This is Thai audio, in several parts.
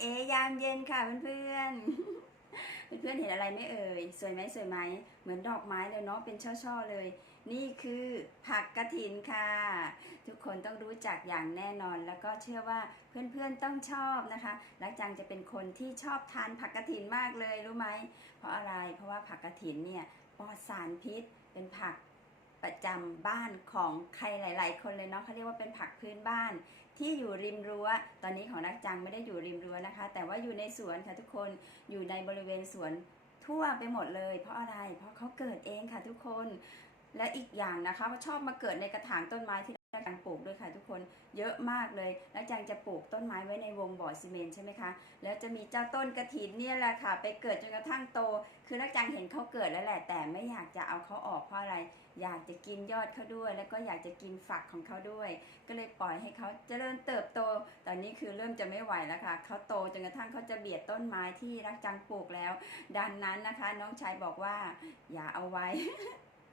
เอยามเย็นค่ะเพื่อนๆ เพื่อนๆเห็นอะไรไม่เอ่ย สวยไหมสวยไหม เหมือนดอกไม้เลยเนาะ เป็นช่อๆเลย นี่คือผักกระถินค่ะ ทุกคนต้องรู้จักอย่างแน่นอน แล้วก็เชื่อว่าเพื่อนๆต้องชอบนะคะ แล้วจังจะเป็นคนที่ชอบทานผักกระถินมากเลยรู้ไหม เพราะอะไร เพราะว่าผักกระถินเนี่ยปลอดสารพิษ เป็นผัก ประจำบ้านของใครหลาย ๆ คนเลยเนาะเขาเรียกว่าเป็นผักพื้นบ้าน ที่อยู่ริมรั้ว ตอนนี้ของนักจังไม่ได้อยู่ริมรั้วนะคะ แต่ว่าอยู่ในสวนค่ะทุกคนอยู่ในบริเวณสวนทั่วไปหมดเลย เพราะอะไรเพราะเขาเกิดเองค่ะทุกคน และอีกอย่างนะคะเขาชอบมาเกิดในกระถางต้นไม้ที่ นักจังปลูกด้วยค่ะทุกคนเยอะมากเลยนักจังจะปลูกต้นไม้ไว้ในวงบ่อซีเมนต์ใช่ไหมคะ แล้วจะมีเจ้าต้นกระถินเนี่ยแหละค่ะ ไปเกิดจนกระทั่งโต คือนักจังเห็นเขาเกิดแล้วแหละ แต่ไม่อยากจะเอาเขาออกเพราะอะไร อยากจะกินยอดเขาด้วย แล้วก็อยากจะกินฝักของเขาด้วย ก็เลยปล่อยให้เขาเจริญเติบโต ตอนนี้คือเริ่มจะไม่ไหวแล้วค่ะเขาโตจนกระทั่งเขาจะเบียดต้นไม้ที่รักจังปลูกแล้ว ดังนั้นนะคะ น้องชายบอกว่า อย่าเอาไว้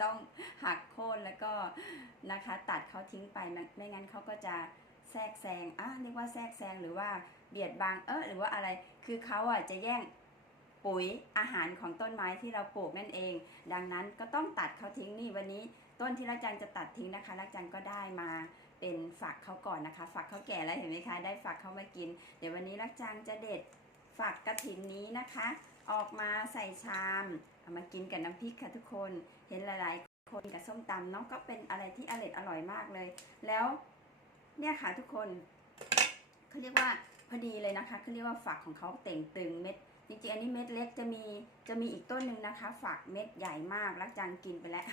ต้องหักโค่นแล้วก็นะคะตัดเขาทิ้งไปไม่งั้นเขาก็จะแทรกแซงอะเรียกว่าแทรกแซงหรือว่าเบียดบังเออหรือว่าอะไรคือเขาอะจะแย่งปุ๋ยอาหารของต้นไม้ที่เราปลูกนั่นเอง ดังนั้นก็ต้องตัดเขาทิ้งนี่วันนี้ต้นที่รักจังจะตัดทิ้งนะคะรักจังก็ได้มาเป็นฝักเขาก่อนนะคะ ฝักเขาแก่แล้วเห็นไหมคะ ได้ฝักเขามากิน เดี๋ยววันนี้รักจังจะเด็ดฝักกระถินนี้นะคะ ออกมาใส่ชาม เอามากินกับน้ำพริกค่ะทุกคน เห็นหลาย ๆ คนกับส้มตำเนาะก็เป็นอะไรที่อร่อยอร่อยมากเลย แล้วเนี่ยค่ะทุกคนเขาเรียกว่าพอดีเลยนะคะเขาเรียกว่าฝักของเขาเต่งตึงเม็ดจริงๆอันนี้เม็ดเล็กจะมีจะมีอีกต้นหนึ่งนะคะ ฝักเม็ดใหญ่มากรักจังกินไปแล้ว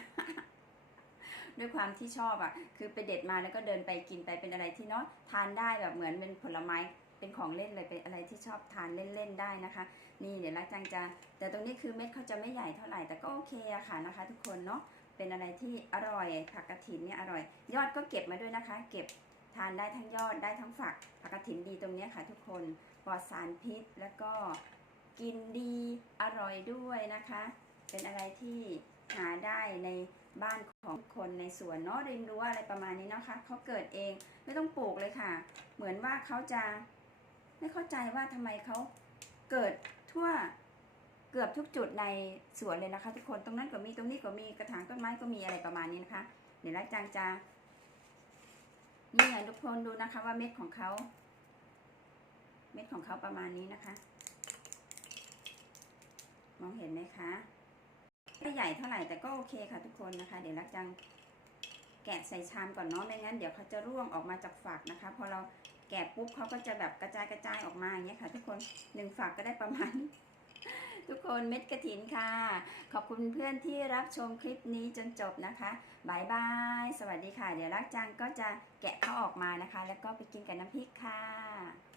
ด้วยความที่ชอบอะ คือไปเด็ดมาแล้วก็เดินไปกินไปเป็นอะไรที่เนาะทานได้แบบเหมือนเป็นผลไม้ เป็นของเล่นเลยเป็นอะไรที่ชอบทานเล่นๆได้นะคะ นี่เดี๋ยวรักจังจะ แต่ตรงนี้คือเม็ดเขาจะไม่ใหญ่เท่าไหร่แต่ก็โอเคอะค่ะนะคะ ทุกคนเนาะเป็นอะไรที่อร่อยผักกระถินเนี่ยอร่อย ยอดก็เก็บมาด้วยนะคะ เก็บทานได้ทั้งยอดได้ทั้งฝักผักกระถินดีตรงนี้ค่ะ ทุกคนปลอดสารพิษแล้วก็กินดีอร่อยด้วยนะคะ เป็นอะไรที่หาได้ในบ้านของคนในสวนเนาะริมรั้วอะไรประมาณนี้เนาะคะเขาเกิดเองไม่ต้องปลูกเลยค่ะ เหมือนว่าเขาจะ เข้าใจว่าทำไมเขาเกิดทั่วเกือบทุกจุดในสวนเลยนะคะ ทุกคนตรงนั้นก็มีตรงนี้ก็มีกระถางต้นไม้ก็มีอะไรประมาณนี้นะคะ เดี๋ยวรักจังจะนี่ไงทุกคนดูนะคะ ว่าเม็ดของเขาเม็ดของเขาประมาณนี้นะคะ มองเห็นไหมคะไม่ใหญ่เท่าไหร่แต่ก็โอเคค่ะทุกคนนะคะ เดี๋ยวรักจังแกะใส่ชามก่อนเนาะไม่งั้นเดี๋ยวเขาจะร่วงออกมาจากฝักนะคะ พอเรา แกะปุ๊บเขาก็จะแบบกระจายกระจายออกมาอย่างเงี้ยค่ะ ทุกคนหนึ่งฝักก็ได้ประมาณทุกคนเม็ดกระถินค่ะ ขอบคุณเพื่อนที่รับชมคลิปนี้จนจบนะคะบายบาย สวัสดีค่ะ เดี๋ยวรักจังก็จะแกะเขาออกมานะคะ แล้วก็ไปกินกับน้ำพริกค่ะ